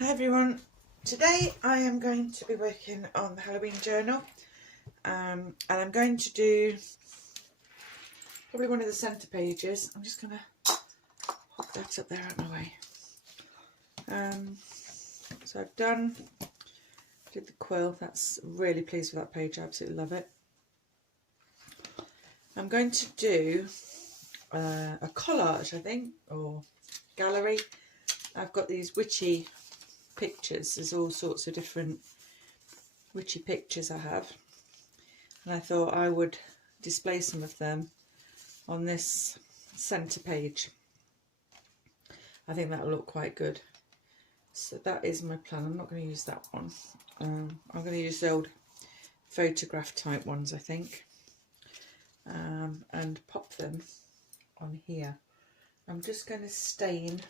Hi everyone, today I am going to be working on the Halloween journal and I'm going to do probably one of the centre pages. I'm just going to pop that up there out of my way. So I've did the quill. That's really pleased with that page, I absolutely love it. I'm going to do a collage, I think, or gallery. I've got these witchy pictures. There's all sorts of different witchy pictures I have, and I thought I would display some of them on this centre page. I think that'll look quite good. So that is my plan. I'm not going to use that one. I'm going to use the old photograph type ones, I think, and pop them on here. I'm just going to stain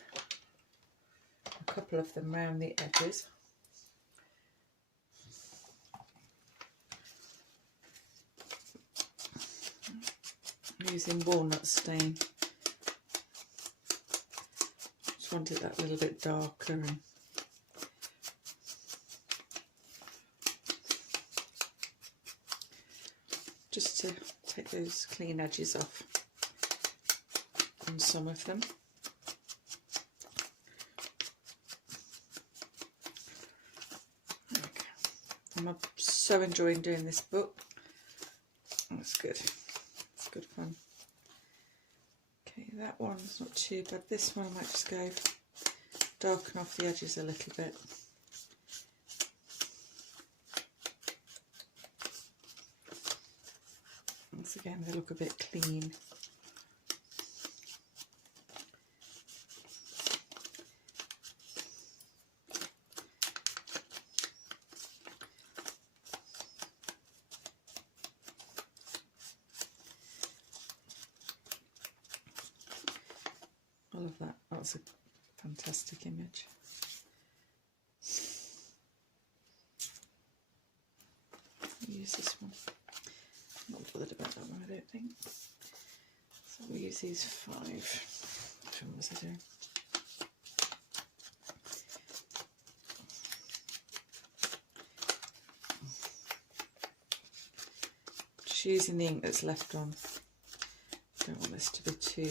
a couple of them around the edges. I'm using walnut stain. Just wanted that a little bit darker, and just to take those clean edges off on some of them. I'm so enjoying doing this book. That's good. It's good fun. Okay, that one's not too bad. This one I might just go darken off the edges a little bit. Once again, they look a bit clean. I love that. That's a fantastic image. I'll use this one. I'm not bothered about that one, I don't think. So we'll use these 5. Which one was I doing? Just using the ink that's left on. Don't want this to be too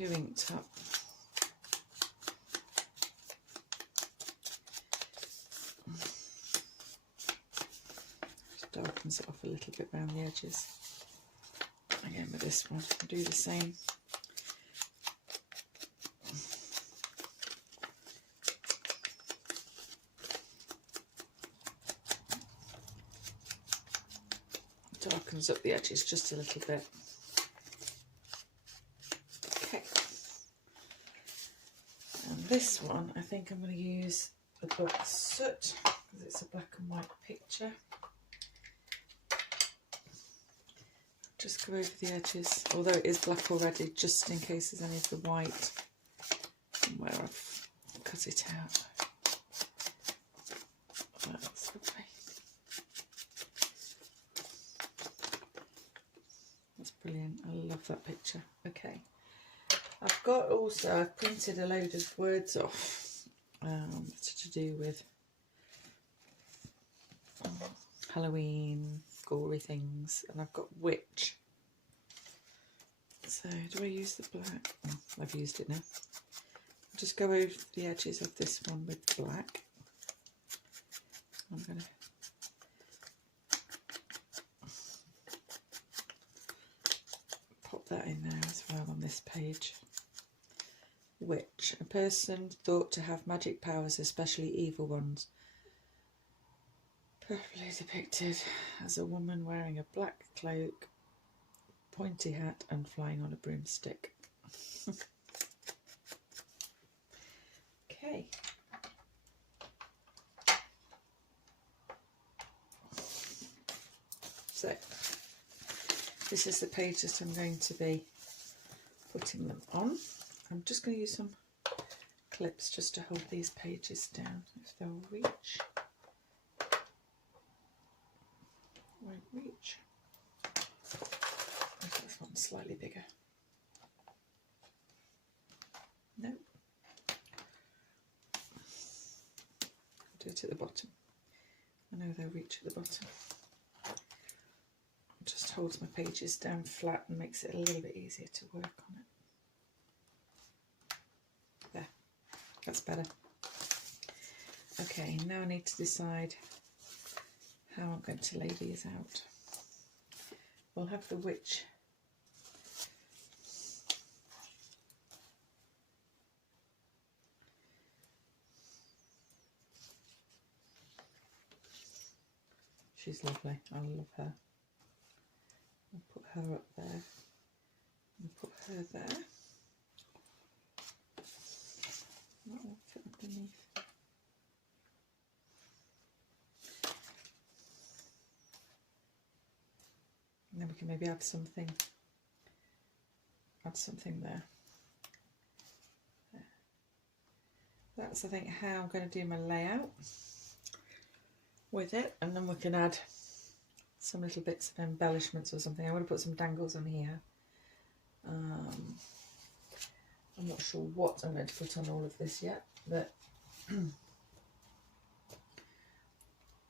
inked up. Just darkens it off a little bit around the edges. Again with this one, I'll do the same. Darkens up the edges just a little bit. Okay. And this one, I think I'm going to use the book Soot, because it's a black and white picture. Just go over the edges, although it is black already, just in case there's any of the white where I've cut it out. That's lovely. That's brilliant. I love that picture. Okay. I've printed a load of words off to do with Halloween, gory things, and I've got witch. So do I use the black? Oh, I've used it now. I'll just go over the edges of this one with black. I'm going to pop that in there as well on this page. Witch, a person thought to have magic powers, especially evil ones. Perfectly depicted as a woman wearing a black cloak, pointy hat and flying on a broomstick. Okay. So this is the page that I'm going to be putting them on. I'm just going to use some clips just to hold these pages down if they'll reach. Won't reach. This one's slightly bigger. No. bit at the bottom. I know they'll reach at the bottom. It just holds my pages down flat and makes it a little bit easier to work on it. There, that's better. Okay, now I need to decide how I'm going to lay these out. We'll have the witch. She's lovely. I love her. I'll put her up there and put her there. That will fit underneath. And then we can maybe add something there. That's, I think, how I'm going to do my layout with it, and then we can add some little bits of embellishments or something. I'm going to put some dangles on here. I'm not sure what I'm going to put on all of this yet, but do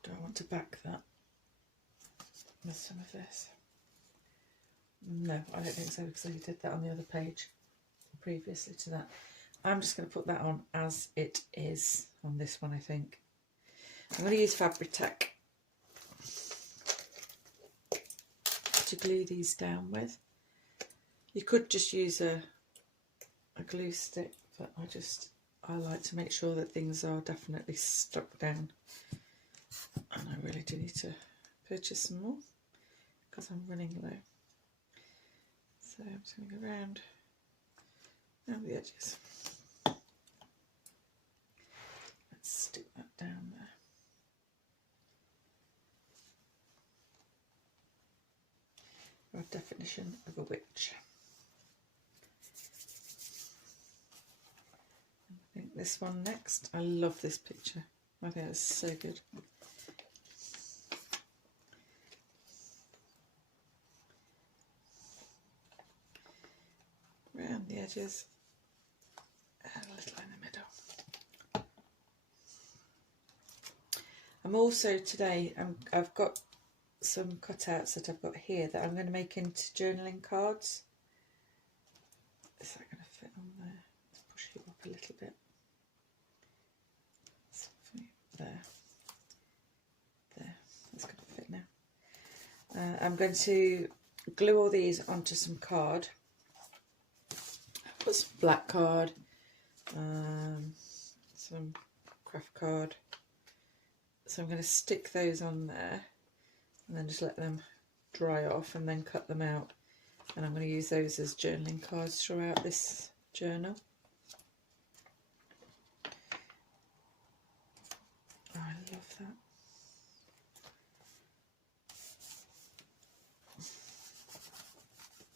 I want to back that with some of this? No, I don't think so, because I did that on the other page previously to that. I'm just going to put that on as it is on this one, I think. I'm going to use Fabri-Tac to glue these down with. You could just use a glue stick, but I like to make sure that things are definitely stuck down. And I really do need to purchase some more because I'm running low. So I'm just going to go around the edges. Let's stick that down there. Our definition of a witch. I think this one next. I love this picture. I think it's so good. Around the edges and a little in the middle. I'm also today, I've got some cutouts that I've got here that I'm going to make into journaling cards. Is that going to fit on there? Let's push you up a little bit. There. There. That's going to fit now. I'm going to glue all these onto some card. Put some black card, some craft card. So I'm going to stick those on there and then just let them dry off and then cut them out. And I'm going to use those as journaling cards throughout this journal. Oh, I love that.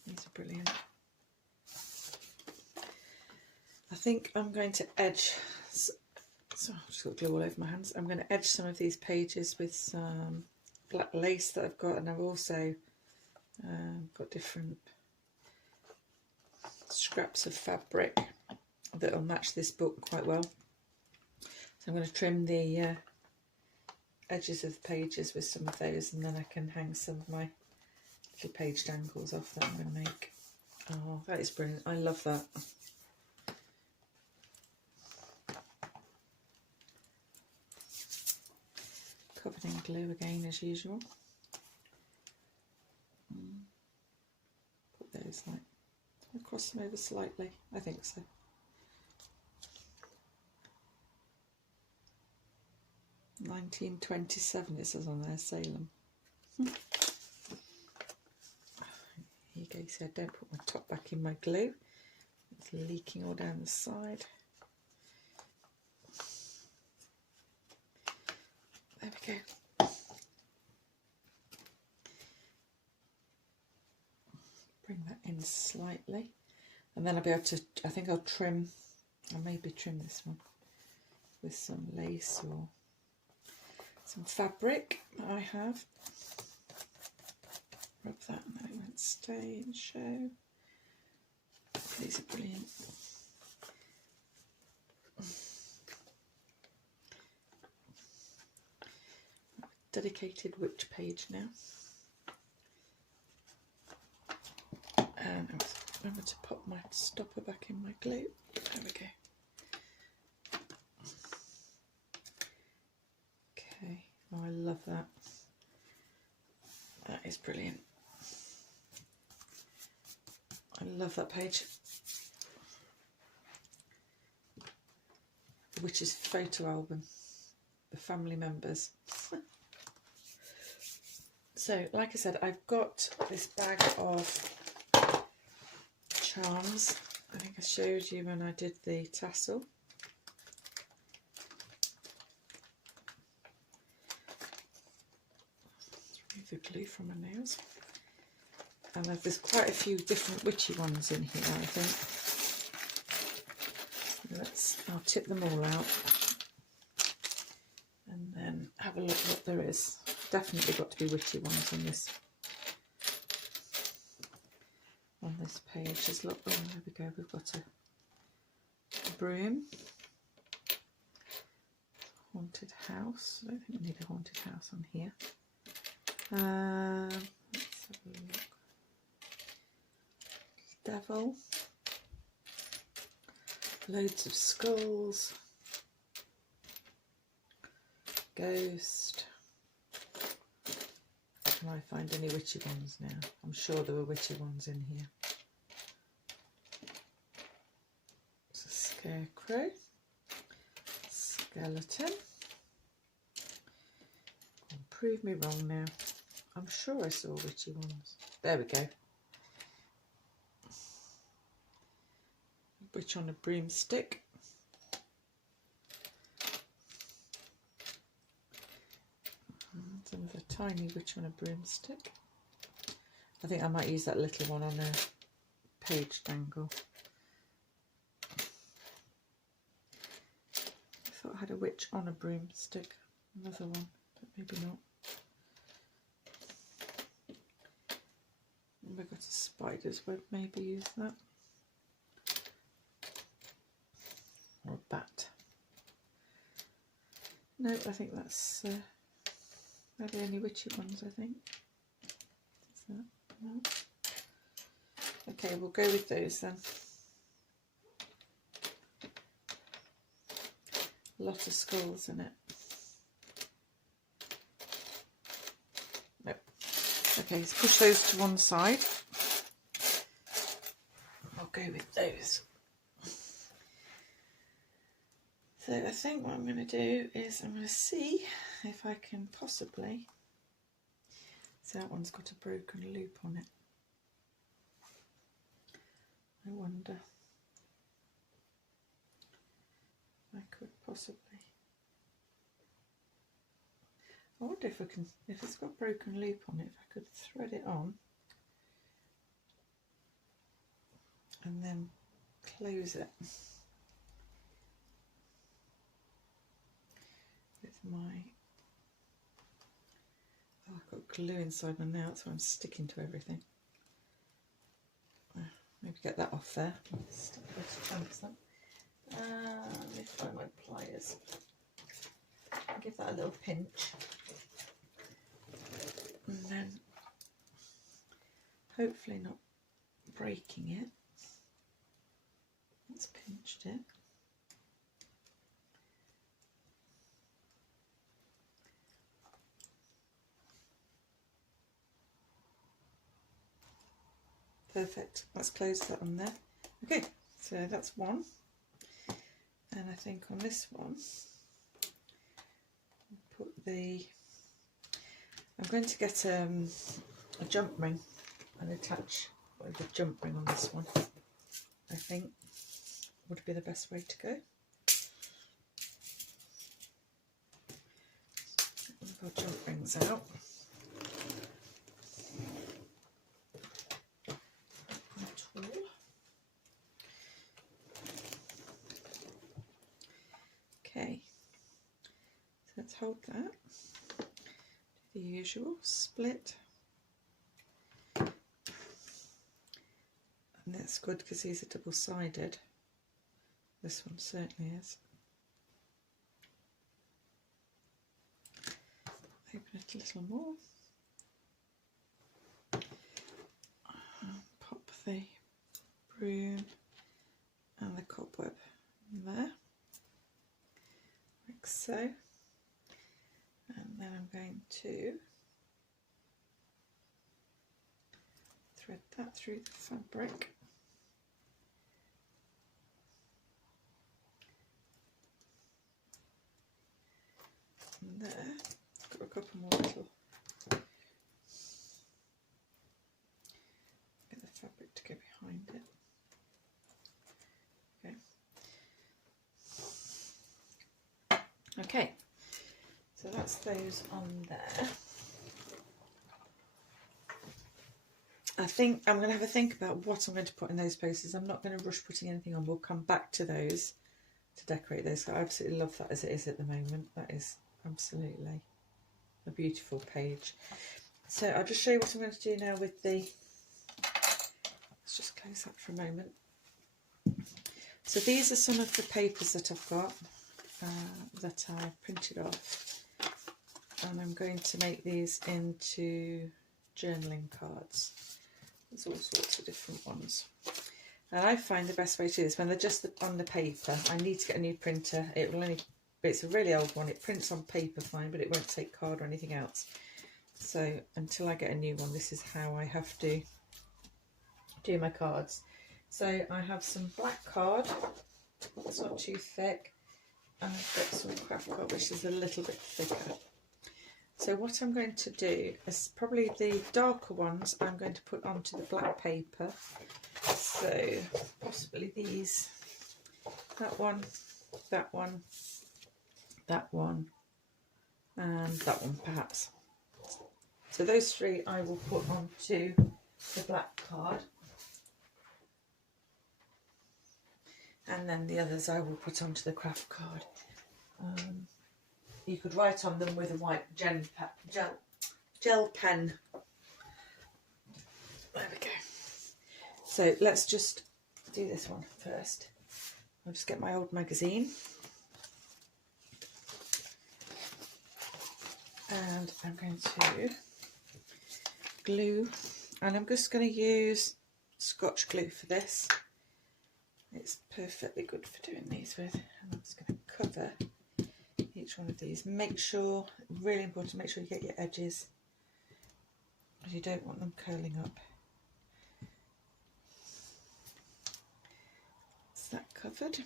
These are brilliant. I think I'm going to edge, so I've just got glue all over my hands. I'm going to edge some of these pages with some black lace that I've got, and I've also got different scraps of fabric that will match this book quite well. So I'm going to trim the edges of the pages with some of those, and then I can hang some of my little page dangles off that I'm going to make. Oh, that is brilliant. I love that. Covered in glue again as usual. Put those like, I'll cross them over slightly, I think so. "1927" it says on there, Salem. Here you go. See, I don't put my top back in my glue. It's leaking all down the side. There we go. Bring that in slightly, and then I'll be able to, I think I'll trim, I'll maybe trim this one with some lace or some fabric that I have. Rub that and then it won't stay and show. These are brilliant. dedicated witch page now. And I must remember to pop my stopper back in my glue. There we go. Okay, oh, I love that. That is brilliant. I love that page. The Witch's photo album, the family members. So, like I said, I've got this bag of charms. I think I showed you when I did the tassel. Let's remove the glue from my nails. And there's quite a few different witchy ones in here, I think. I'll tip them all out and then have a look what there is. Definitely got to be witchy ones on this page. Just look, oh, there we go. We've got a broom, haunted house. I don't think we need a haunted house on here. Let's have a look. Devil. Loads of skulls, ghost. Can I find any witchy ones now? I'm sure there were witchy ones in here. It's a scarecrow, skeleton. Prove me wrong now. I'm sure I saw witchy ones. There we go. Witch on a broomstick. Some of a tiny witch on a broomstick. I think I might use that little one on a page dangle. I thought I had a witch on a broomstick. Another one, but maybe not. We've got a spider's web, maybe use that. Or a bat. No, I think that's are there any witchy ones, I think. Is that? No. Okay, we'll go with those then. A lot of skulls in it. No. Okay, let's push those to one side. I'll go with those. So I think what I'm going to do is I'm going to see if I can possibly, so that one's got a broken loop on it. I wonder if I could possibly, I wonder if I can, if it's got a broken loop on it, if I could thread it on and then close it. My, oh, I've got glue inside my nail, so I'm sticking to everything. Maybe get that off there. Let me find my pliers. I'll give that a little pinch, and then hopefully not breaking it. That's pinched it. Perfect, let's close that on there. Okay, so that's one. And I think on this one, I'll put the, I'm going to get a jump ring and attach the jump ring on this one. I think would be the best way to go. We've got jump rings out. Okay, so let's hold that. Do the usual split, and that's good because these are double-sided. This one certainly is. open it a little more. Pop the broom and the cobweb in there, like so. And then I'm going to thread that through the fabric. And there, got a couple more little, get the fabric to go behind it. Okay, so that's those on there. I think I'm going to have a think about what I'm going to put in those places. I'm not going to rush putting anything on. We'll come back to those to decorate those. I absolutely love that as it is at the moment. That is absolutely a beautiful page. So I'll just show you what I'm going to do now with the, let's just close that for a moment. So these are some of the papers that I've got that I printed off, and I'm going to make these into journaling cards. There's all sorts of different ones, and I find the best way to do this when they're just on the paper. I need to get a new printer. It will only, it's a really old one. It prints on paper fine, but it won't take card or anything else. So until I get a new one, this is how I have to do my cards. So I have some black card. It's not too thick. And I've got some craft card which is a little bit thicker. So what I'm going to do is probably the darker ones I'm going to put onto the black paper. So possibly these, that one, that one, that one, and that one perhaps. So those three I will put onto the black card. And then the others I will put onto the craft card. You could write on them with a white gel pen. There we go. So let's just do this one first. I'll just get my old magazine. And I'm going to glue. And I'm just going to use Scotch glue for this. It's perfectly good for doing these with. And I'm just going to cover each one of these. Make sure, really important, make sure you get your edges, because you don't want them curling up. Is that covered?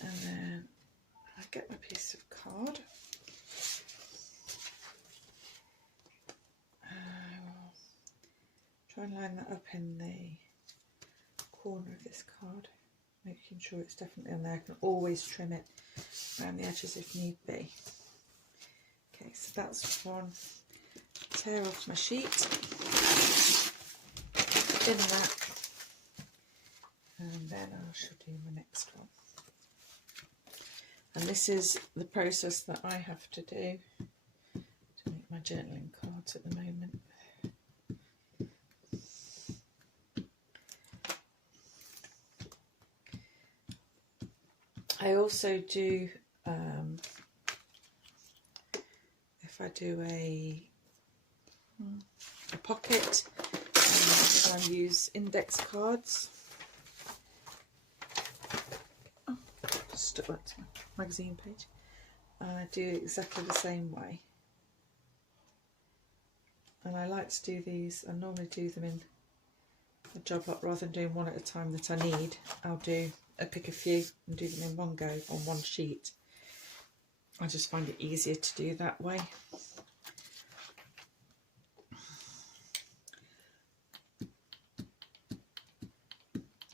And then I get my piece of card. I will try and line that up in the corner of this card, making sure it's definitely on there. I can always trim it around the edges if need be. Okay, so that's one. Tear off my sheet, spin that, and then I shall do my next one. And this is the process that I have to do to make my journaling cards at the moment. I also do, if I do a pocket, I use index cards. Oh, stuck that to my magazine page. And I do exactly the same way. And I like to do these, I normally do them in a job lot rather than doing one at a time that I need. I'll pick a few and do them in one go on one sheet. I just find it easier to do that way.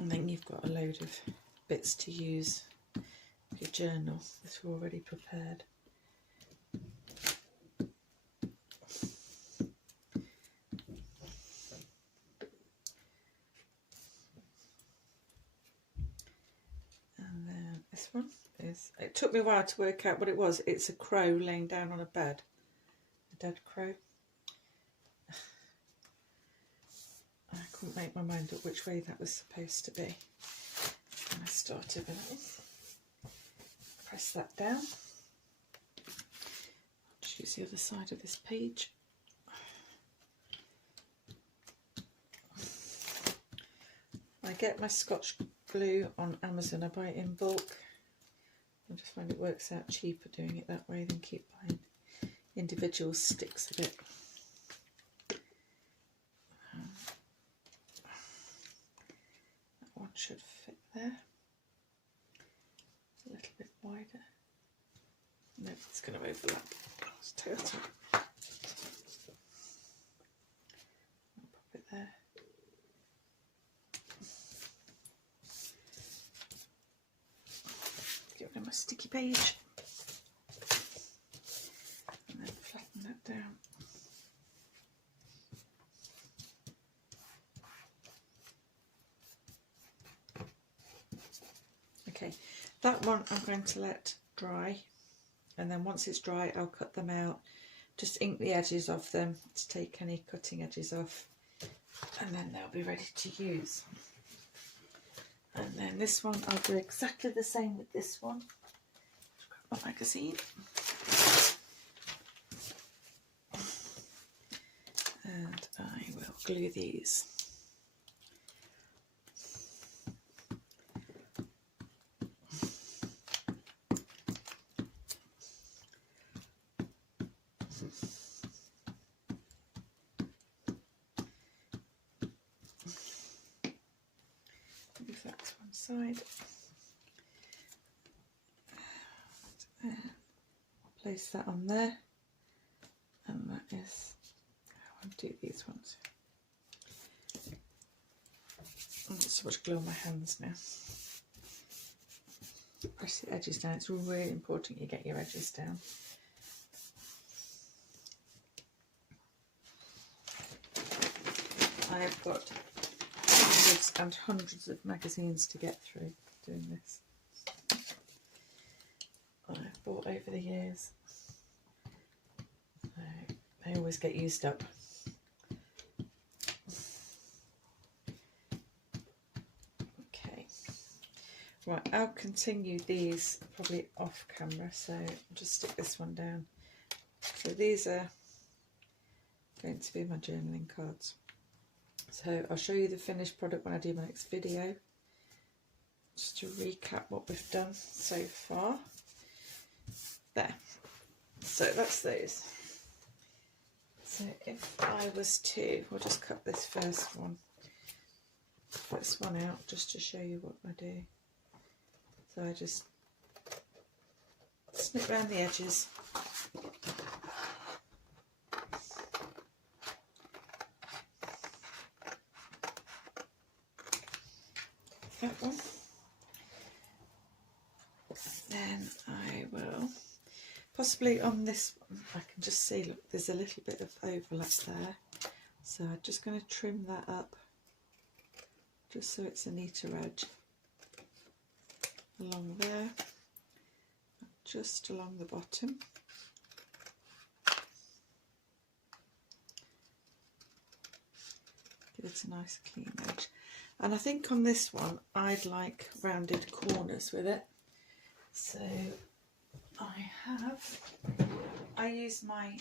And then you've got a load of bits to use for your journal that are already prepared. And then this one is, it took me a while to work out what it was. It's a crow laying down on a bed, a dead crow. I couldn't make my mind up which way that was supposed to be. And I started with that. Press that down. Choose use the other side of this page. I get my Scotch glue on Amazon. I buy it in bulk. I just find it works out cheaper doing it that way than keep buying individual sticks of it. That one should fit there. A little bit wider. No, it's going to overlap. Let's turtle. I'll pop it there. Get rid of my sticky page. And then flatten that down. Okay, that one I'm going to let dry, and then once it's dry I'll cut them out. Just ink the edges of them to take any cutting edges off, and then they'll be ready to use. And then this one I'll do exactly the same with this one. Grab my magazine. And I will glue these. Move that to one side. And place that on there. And that is how I do these ones. I've got so much glue on my hands now. Press the edges down. It's really important you get your edges down. I've got hundreds and hundreds of magazines to get through doing this. I've bought over the years. They always get used up. Okay, right, I'll continue these probably off camera, so I'll just stick this one down. So these are going to be my journaling cards. So I'll show you the finished product when I do my next video. Just to recap what we've done so far. There. So that's those. So if I was to, we'll just cut this first one out just to show you what I do. So I just snip around the edges. That one. Then I will, possibly on this one, I can just see, look, there's a little bit of overlap there. So I'm just going to trim that up, just so it's a neater edge. Along there, just along the bottom. Give it a nice clean edge. And I think on this one I'd like rounded corners with it. So I use my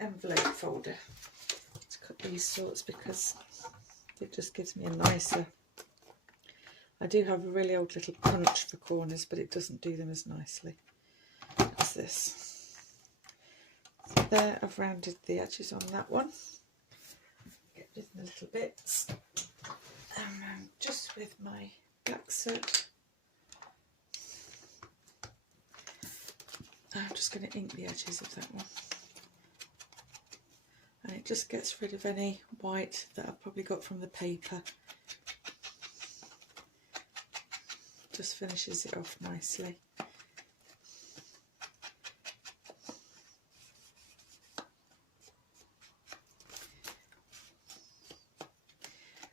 envelope folder to cut these sorts because it just gives me a nicer. I do have a really old little punch for corners, but it doesn't do them as nicely as this. So there, I've rounded the edges on that one. Get rid of the little bits. And just with my black soot, I'm just going to ink the edges of that one. And it just gets rid of any white that I've probably got from the paper. Just finishes it off nicely.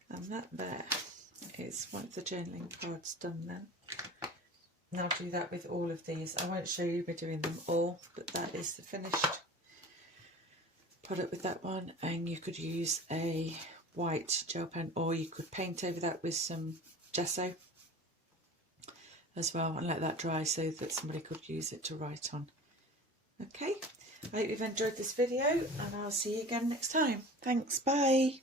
And that there is one of the journaling cards done then. And I'll do that with all of these. I won't show you me doing them all, but that is the finished product with that one. And you could use a white gel pen, or you could paint over that with some gesso as well and let that dry so that somebody could use it to write on Okay, I hope you've enjoyed this video and I'll see you again next time. Thanks, bye.